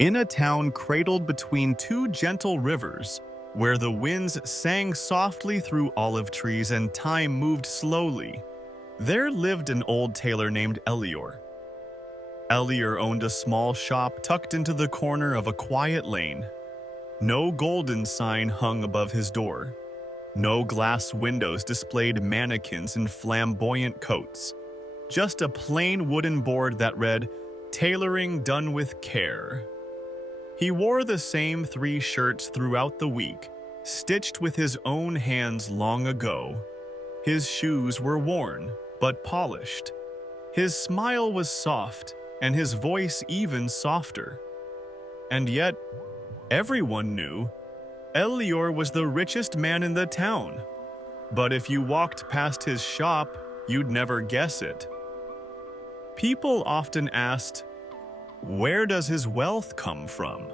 In a town cradled between two gentle rivers, where the winds sang softly through olive trees and time moved slowly, there lived an old tailor named Elior. Elior owned a small shop tucked into the corner of a quiet lane. No golden sign hung above his door. No glass windows displayed mannequins in flamboyant coats. Just a plain wooden board that read, "Tailoring done with care." He wore the same 3 shirts throughout the week, stitched with his own hands long ago. His shoes were worn, but polished. His smile was soft, and his voice even softer. And yet, everyone knew Elior was the richest man in the town. But if you walked past his shop, you'd never guess it. People often asked, where does his wealth come from?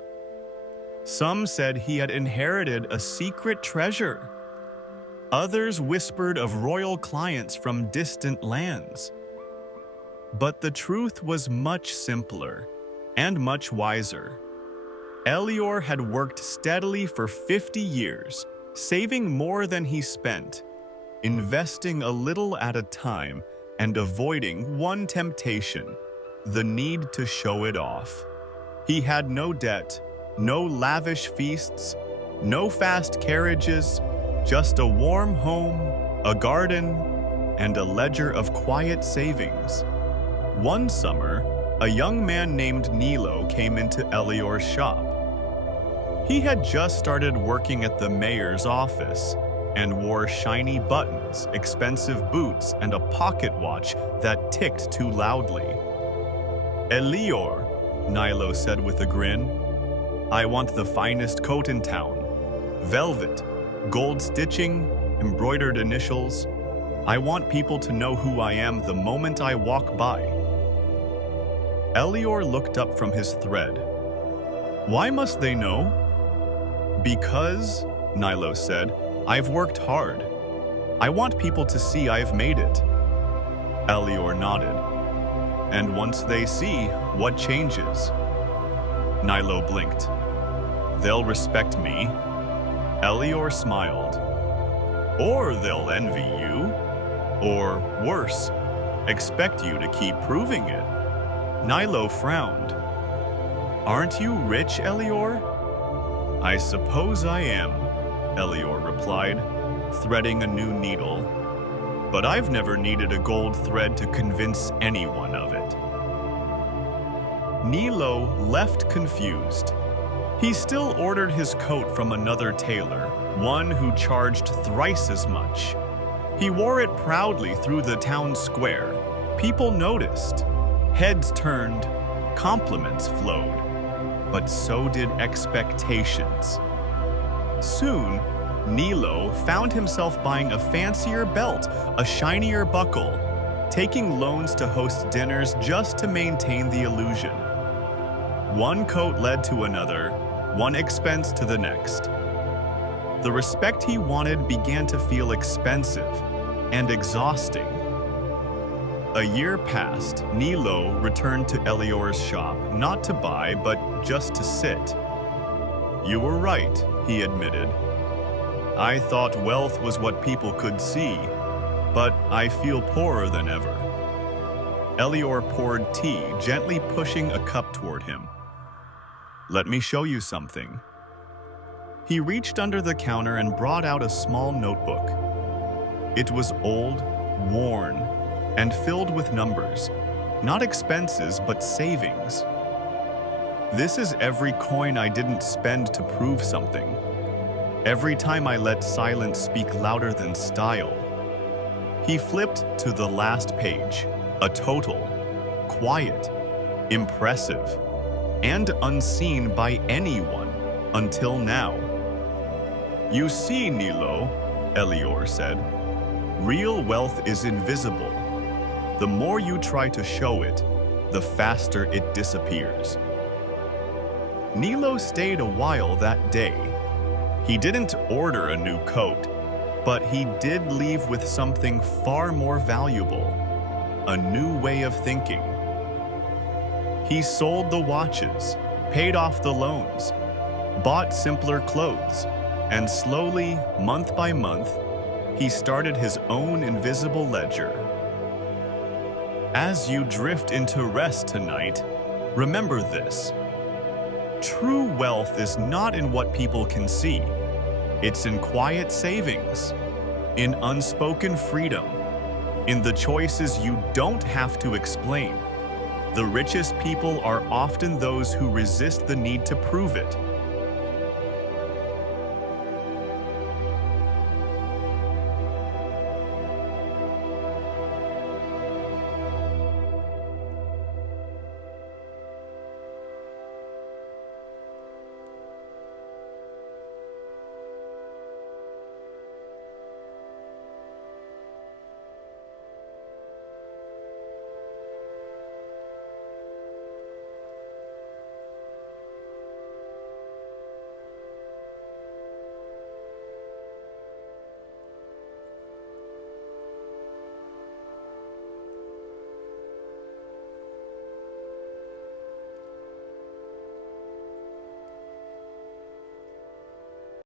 Some said he had inherited a secret treasure. Others whispered of royal clients from distant lands. But the truth was much simpler and much wiser. Elior had worked steadily for 50 years, saving more than he spent, investing a little at a time and avoiding one temptation, the need to show it off. He had no debt, no lavish feasts, no fast carriages, just a warm home, a garden, and a ledger of quiet savings. One summer, a young man named Nilo came into Elior's shop. He had just started working at the mayor's office and wore shiny buttons, expensive boots, and a pocket watch that ticked too loudly. "Elior," Nilo said with a grin, "I want the finest coat in town. Velvet, gold stitching, embroidered initials. I want people to know who I am the moment I walk by." Elior looked up from his thread. "Why must they know?" "Because," Nilo said, "I've worked hard. I want people to see I've made it." Elior nodded. "And once they see, what changes?" Nilo blinked. "They'll respect me." Elior smiled. "Or they'll envy you. Or, worse, expect you to keep proving it." Nilo frowned. "Aren't you rich, Elior?" "I suppose I am," Elior replied, threading a new needle. "But I've never needed a gold thread to convince anyone of it." Nilo left confused. He still ordered his coat from another tailor, one who charged thrice as much. He wore it proudly through the town square. People noticed. Heads turned, compliments flowed, but so did expectations. Soon, Nilo found himself buying a fancier belt, a shinier buckle, taking loans to host dinners just to maintain the illusion. One coat led to another, one expense to the next. The respect he wanted began to feel expensive and exhausting. A year passed. Nilo returned to Elior's shop, not to buy, but just to sit. "You were right," he admitted. "I thought wealth was what people could see, but I feel poorer than ever." Elior poured tea, gently pushing a cup toward him. "Let me show you something." He reached under the counter and brought out a small notebook. It was old, worn, and filled with numbers, not expenses but savings. "This is every coin I didn't spend to prove something. Every time I let silence speak louder than style." He flipped to the last page, a total, quiet, impressive, and unseen by anyone until now. "You see, Nilo," Elior said, "real wealth is invisible. The more you try to show it, the faster it disappears." Nilo stayed a while that day. He didn't order a new coat, but he did leave with something far more valuable, a new way of thinking. He sold the watches, paid off the loans, bought simpler clothes, and slowly, month by month, he started his own invisible ledger. As you drift into rest tonight, remember this. True wealth is not in what people can see. It's in quiet savings, in unspoken freedom, in the choices you don't have to explain. The richest people are often those who resist the need to prove it.